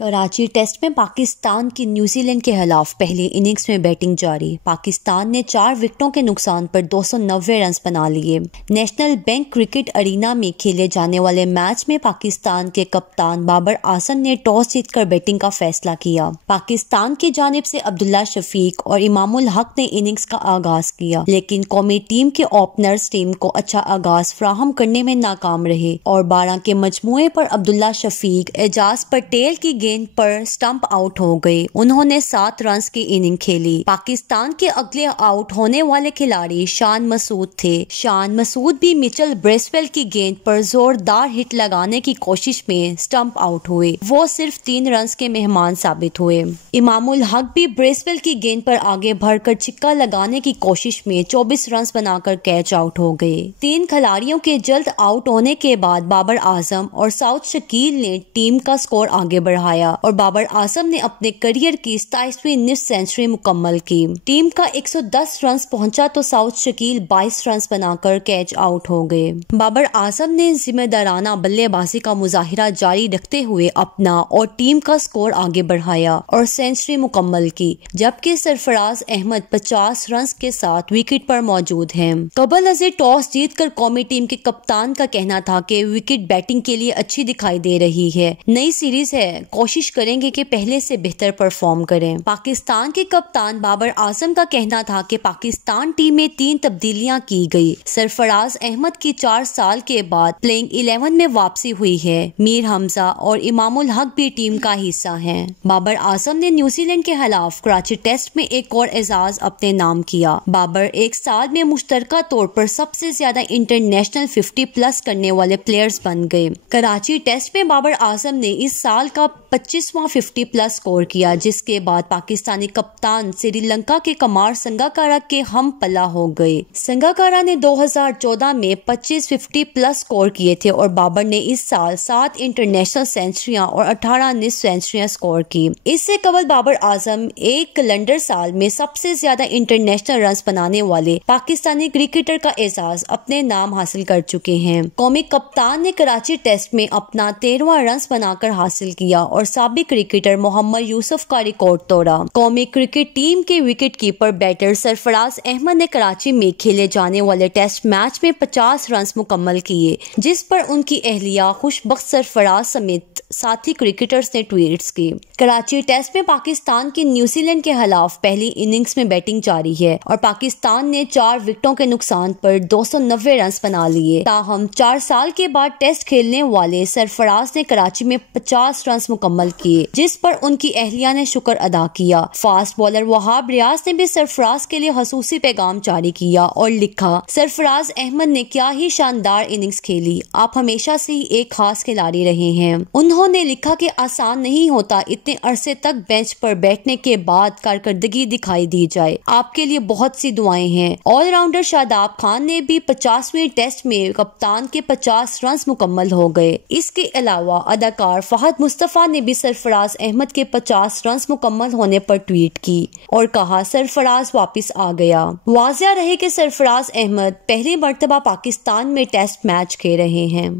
Karachi test में पाकिस्तान की New Zealand के खिलाफ पहली इनिंग्स में बैटिंग जारी। पाकिस्तान ने 4 विकेटों के नुकसान पर 290 रन बना लिए। नेशनल बैंक क्रिकेट अरीना में खेले जाने वाले मैच में पाकिस्तान के कप्तान बाबर आजम ने टॉस जीतकर बैटिंग का फैसला किया। पाकिस्तान की जानिब से अब्दुल्ला शफीक और इमामुल हक ने इनिंग्स का आगाज किया, लेकिन कौमी टीम के ओपनर्स टीम को अच्छा आगाज फराहम करने में नाकाम रहे और 12 के मजमुए पर अब्दुल्ला शफीक एजाज पटेल की गेंद पर स्टंप आउट हो गए। उन्होंने 7 रन की इनिंग खेली। पाकिस्तान के अगले आउट होने वाले खिलाड़ी शान मसूद थे। शान मसूद भी मिचेल ब्रेसवेल की गेंद पर जोरदार हिट लगाने की कोशिश में स्टंप आउट हुए। वो सिर्फ 3 रन के मेहमान साबित हुए। इमामुल हक भी ब्रेसवेल की गेंद पर आगे बढ़कर छिक्का लगाने की कोशिश में 24 रन बनाकर कैच आउट हो गए। 3 खिलाड़ियों के जल्द आउट होने के बाद बाबर आजम और साउथ शकील ने टीम का स्कोर आगे बढ़ाया और बाबर आजम ने अपने करियर की 27वीं निफ्ट सेंचुरी मुकम्मल की। टीम का 110 रन पहुंचा तो साउथ शकील 22 रन बनाकर कैच आउट हो गए। बाबर आजम ने जिम्मेदाराना बल्लेबाजी का मुजाहिरा जारी रखते हुए अपना और टीम का स्कोर आगे बढ़ाया और सेंचुरी मुकम्मल की, जबकि सरफराज अहमद 50 रन के साथ विकेट पर मौजूद हैं। कबल अज़ टॉस जीतकर कौमी टीम के कप्तान का कहना था कि विकेट बैटिंग के लिए अच्छी दिखाई दे रही है। नई सीरीज है, कोशिश करेंगे कि पहले से बेहतर परफॉर्म करें। पाकिस्तान के कप्तान बाबर आजम का कहना था कि पाकिस्तान टीम में 3 तब्दीलियां की गई। सरफराज अहमद की 4 साल के बाद प्लेइंग 11 में वापसी हुई है। मीर हमजा और इमामुल हक भी टीम का हिस्सा हैं। बाबर आजम ने न्यूजीलैंड के खिलाफ कराची टेस्ट में एक और एजाज अपने नाम किया। बाबर एक साल में मुश्तरका तौर पर सबसे ज्यादा इंटरनेशनल 50+ करने वाले प्लेयर्स बन गए। कराची टेस्ट में बाबर आजम ने इस साल का 25वां 50+ स्कोर किया, जिसके बाद पाकिस्तानी कप्तान श्रीलंका के कमार संगाकारा के हम पला हो गए। संगाकारा ने 2014 में 25 50+ स्कोर किए थे और बाबर ने इस साल 7 इंटरनेशनल सेंचुरियां और 18 निफ्ट सेंचुरियां स्कोर की। इससे कबल बाबर आजम एक कैलेंडर साल में सबसे ज्यादा इंटरनेशनल रन बनाने वाले पाकिस्तानी क्रिकेटर का एजाज अपने नाम हासिल कर चुके हैं। कौमी कप्तान ने कराची टेस्ट में अपना 13वां रन बनाकर हासिल किया और साबिक क्रिकेटर मोहम्मद यूसुफ का रिकॉर्ड तोड़ा। कौमी क्रिकेट टीम के wicket keeper batter Sarfaraz Ahmed ने कराची में खेले जाने वाले टेस्ट मैच में 50 रन मुकम्मल किए, जिस पर उनकी अहलिया खुशबख्त सरफराज समेत साथी क्रिकेटर्स ने ट्वीट्स की। कराची टेस्ट में पाकिस्तान की न्यूजीलैंड के खिलाफ पहली इनिंग्स में बैटिंग जारी है और पाकिस्तान ने 4 विकेटों के नुकसान पर 290 रन बना लिए। ताहम 4 साल के बाद टेस्ट खेलने वाले सरफराज ने कराची में 50 रन मुकम्मल किए, जिस पर उनकी अहलिया ने शुक्र अदा किया। फास्ट बॉलर वहाब रियाज ने भी सरफराज के लिए खसूसी पैगाम जारी किया और लिखा, सरफराज अहमद ने क्या ही शानदार इनिंग्स खेली। आप हमेशा से ही एक खास खिलाड़ी रहे हैं। उन्होंने लिखा कि आसान नहीं होता इतने अरसे तक बेंच पर बैठने के बाद कारकर्दगी दिखाई दी जाए। आपके लिए बहुत सी दुआएं हैं। ऑलराउंडर शादाब खान ने भी 50वें टेस्ट में कप्तान के 50 रन मुकम्मल हो गए। इसके अलावा अदाकार फहद मुस्तफा ने भी सरफराज अहमद के 50 रन मुकम्मल होने पर ट्वीट की और कहा, सरफराज वापस आ गया। वाज़िया रहे कि सरफराज अहमद पहली मर्तबा पाकिस्तान में टेस्ट मैच खेल रहे हैं।